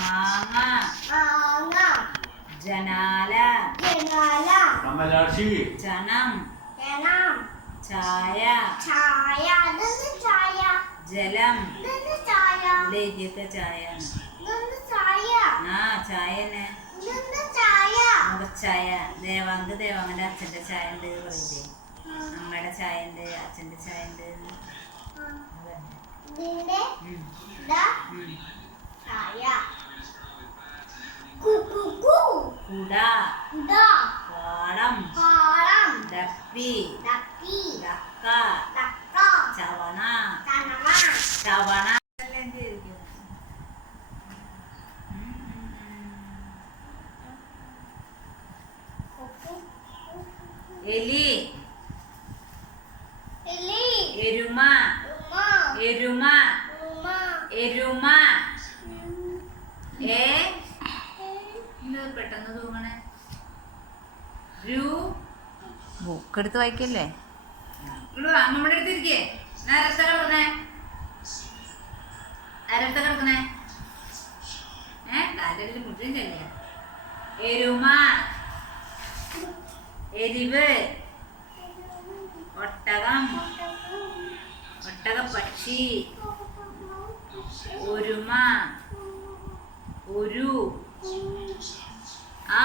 മാങ്ങ ജനാല ജനം ചായ ജലം ഇതിലേക്ക് ചായ ആ ചായനെ മുഖച്ചായ ദേവാങ്കന്റെ അച്ഛന്റെ ചായ ഉണ്ട് പറയില്ലേ അമ്മയുടെ ചായ ഉണ്ട് അച്ഛന്റെ ചായ ഉണ്ട് കുട പാടം ഡപ്പി ഡക്ക ചവണ ചവണ എലി എരുമ എരുമ എരുമ പെട്ടെന്ന് തൂങ്ങണേ ബുക്കെടുത്ത് വായിക്കല്ലേ അമ്മമ്മയുടെ അടുത്തിരിക്കേ നേരത്തെ കിടക്കണേ കാലിൽ മുട്ടില്ലേ എരുമ എരിവ് ഒട്ടകം ഒട്ടകപ്പക്ഷി ഒരുമ ഒരു ആ